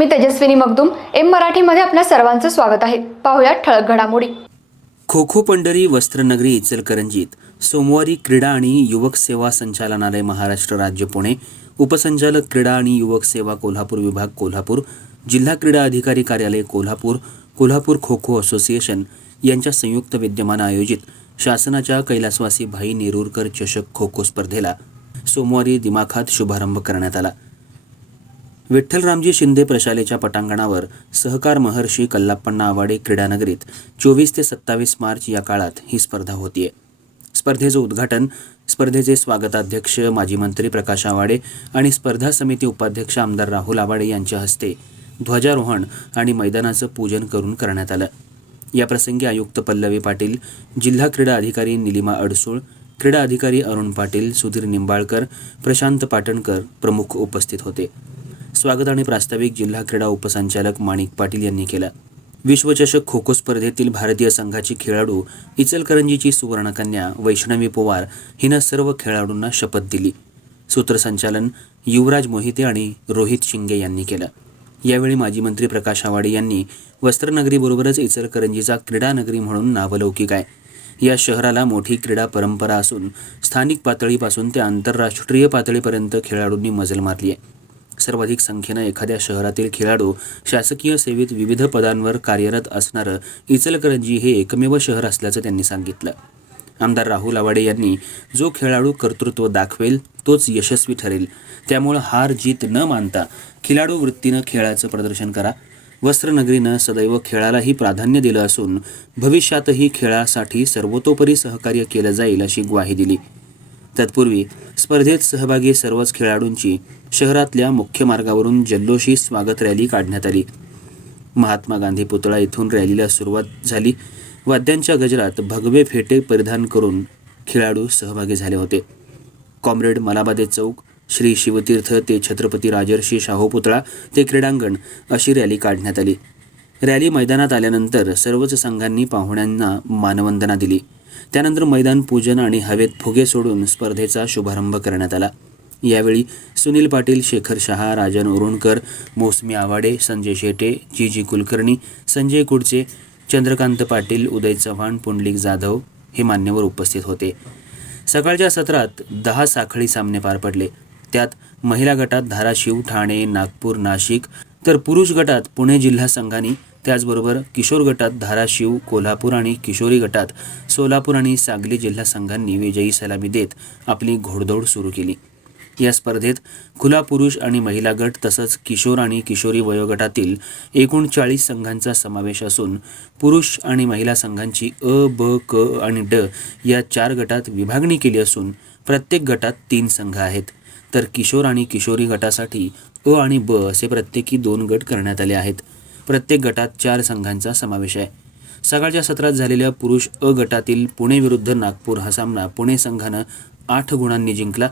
मी Tejaswini Magdum M मराठीमध्ये आपल्या सर्वांचं स्वागत आहे. पाहुयात ठळक घडामोडी. खो खो पंढरी वस्त्रनगरी इचलकरंजीत सोमवारी क्रीडा आणि युवक सेवा संचालनालय महाराष्ट्र राज्य पुणे उपसंचालक क्रीडा आणि युवक सेवा कोल्हापूर विभाग कोल्हापूर जिल्हा क्रीडा अधिकारी कार्यालय कोल्हापूर कोल्हापूर खो खो असोसिएशन यांच्या संयुक्त विद्यमानं आयोजित शासनाच्या कैलासवासी भाई नेरूरकर चषक खो खो स्पर्धेला सोमवारी दिमाखात शुभारंभ करण्यात आला. विठ्ठलरामजी शिंदे प्रशालेच्या पटांगणावर सहकार महर्षी कल्लाप्पण्णा आवाडे क्रीडानगरीत चोवीस ते सत्तावीस मार्च या काळात ही स्पर्धा होतीये. स्पर्धेचं उद्घाटन स्पर्धेचे स्वागताध्यक्ष माजी मंत्री प्रकाश आवाडे आणि स्पर्धा समिती उपाध्यक्ष आमदार राहुल आवाडे यांच्या हस्ते ध्वजारोहण आणि मैदानाचं पूजन करून करण्यात आलं. याप्रसंगी आयुक्त पल्लवी पाटील जिल्हा क्रीडा अधिकारी निलिमा अडसूळ क्रीडा अधिकारी अरुण पाटील सुधीर निंबाळकर प्रशांत पाटणकर प्रमुख उपस्थित होते. स्वागत आणि प्रास्ताविक जिल्हा क्रीडा उपसंचालक माणिक पाटील यांनी केला. विश्वचषक खो खो स्पर्धेतील भारतीय संघाची खेळाडू इचलकरंजीची सुवर्णकन्या वैष्णवी पोवार हिनं सर्व खेळाडूंना शपथ दिली. सूत्रसंचालन युवराज मोहिते आणि रोहित शिंगे यांनी केलं. यावेळी माजी मंत्री प्रकाश आवाडे यांनी वस्त्रनगरीबरोबरच इचलकरंजीचा क्रीडानगरी म्हणून नावलौकिक आहे. या शहराला मोठी क्रीडा परंपरा असून स्थानिक पातळीपासून ते आंतरराष्ट्रीय पातळीपर्यंत खेळाडूंनी मजल मारली आहे. सर्वाधिक संख्येनं एखाद्या शहरातील खेळाडू शासकीय सेवेत विविध पदांवर कार्यरत असणारं इचलकरंजी हे एकमेव शहर असल्याचं त्यांनी सांगितलं. आमदार राहुल आवाडे यांनी जो खेळाडू कर्तृत्व दाखवेल तोच यशस्वी ठरेल. त्यामुळं हार जीत न मानता खिलाडू वृत्तीनं खेळाचं प्रदर्शन करा. वस्त्रनगरीनं सदैव खेळालाही प्राधान्य दिलं असून भविष्यातही खेळासाठी सर्वतोपरी सहकार्य केलं जाईल अशी ग्वाही दिली. तत्पूर्वी स्पर्धेत सहभागी सर्वच खेळाडूंची शहरातल्या मुख्य मार्गावरून जल्लोषी स्वागत रॅली काढण्यात आली. महात्मा गांधी पुतळा इथून रॅलीला सुरुवात झाली वाद्यांच्या गजरात भगवे फेटे परिधान करून खेळाडू सहभागी झाले होते. कॉम्रेड मलाबादे चौक श्री शिवतीर्थ ते छत्रपती राजर्षी शाहू पुतळा ते क्रीडांगण अशी रॅली काढण्यात आली. रॅली मैदानात आल्यानंतर सर्वच संघांनी पाहुण्यांना मानवंदना दिली. त्यानंतर मैदान पूजन आणि हवेत फुगे सोडून स्पर्धेचा शुभारंभ करण्यात आला. यावेळी सुनील पाटील शेखर शहा राजन उरुणकर मोसमी आवाडे संजय शेटे जी जी कुलकर्णी संजय कुडचे चंद्रकांत पाटील उदय चव्हाण पुंडलिक जाधव हे मान्यवर उपस्थित होते. सकाळच्या सत्रात दहा साखळी सामने पार पडले. त्यात महिला गटात धाराशिव ठाणे नागपूर नाशिक तर पुरुष गटात पुणे जिल्हा संघांनी त्याचबरोबर किशोर गटात धाराशिव कोल्हापूर आणि किशोरी गटात सोलापूर आणि सांगली जिल्हा संघांनी विजयी सलामी देत आपली घोडदौड सुरू केली. या स्पर्धेत खुला पुरुष आणि महिला गट तसंच किशोर आणि किशोरी वयोगटातील एकूण चाळीस संघांचा समावेश असून पुरुष आणि महिला संघांची अ ब क आणि ड या चार गटात विभागणी केली असून प्रत्येक गटात तीन संघ आहेत. तर किशोर आणि किशोरी गटासाठी अ आणि ब असे प्रत्येकी दोन गट करण्यात आले आहेत. प्रत्येक गटात चार संघांचा समावेश आहे. सकाळच्या सत्रात झालेल्या पुरुष अ गटातील पुणे विरुद्ध नागपूर हा सामना पुणे संघानं आठ गुणांनी जिंकला.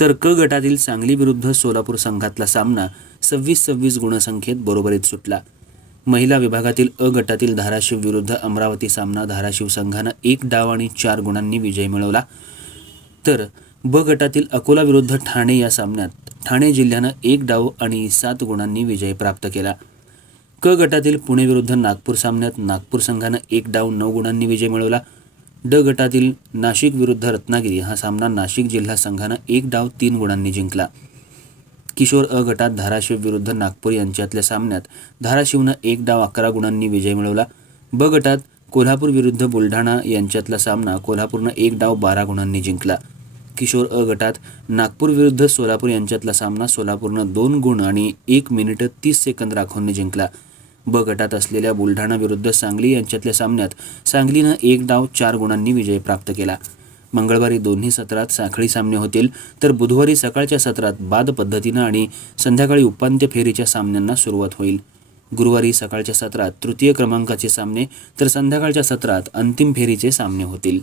तर क गटातील सांगली विरुद्ध सोलापूर संघातला सामना सव्वीस सव्वीस गुणसंख्येत बरोबरीत सुटला. महिला विभागातील अ गटातील धाराशिव विरुद्ध अमरावती सामना धाराशिव संघानं एक डाव आणि चार गुणांनी विजय मिळवला. तर ब गटातील अकोला विरुद्ध ठाणे या सामन्यात ठाणे जिल्ह्यानं एक डाव आणि सात गुणांनी विजय प्राप्त केला. क गटातील पुणे विरुद्ध नागपूर सामन्यात नागपूर संघानं एक डाव नऊ गुणांनी विजय मिळवला. ड गटातील नाशिक विरुद्ध रत्नागिरी हा सामना नाशिक जिल्हा संघानं एक डाव तीन गुणांनी जिंकला. किशोर अ गटात धाराशिव विरुद्ध नागपूर यांच्यातल्या सामन्यात धाराशिवनं एक डाव अकरा गुणांनी विजय मिळवला. ब गटात कोल्हापूर विरुद्ध बुलढाणा यांच्यातला सामना कोल्हापूरनं एक डाव बारा गुणांनी जिंकला. किशोर अ गटात नागपूर विरुद्ध सोलापूर यांच्यातला सामना सोलापूरनं दोन गुण आणि एक मिनिट तीस सेकंद राखून जिंकला. ब गटात असलेल्या बुलढाणा विरुद्ध सांगली यांच्यातल्या सामन्यात सांगलीनं एक डाव चार गुणांनी विजय प्राप्त केला. मंगळवारी दोन्ही सत्रात साखळी सामने होतील तर बुधवारी सकाळच्या सत्रात बाद पद्धतीनं आणि संध्याकाळी उपांत्य फेरीच्या सामन्यांना सुरुवात होईल. गुरुवारी सकाळच्या सत्रात तृतीय क्रमांकाचे सामने तर संध्याकाळच्या सत्रात अंतिम फेरीचे सामने होतील.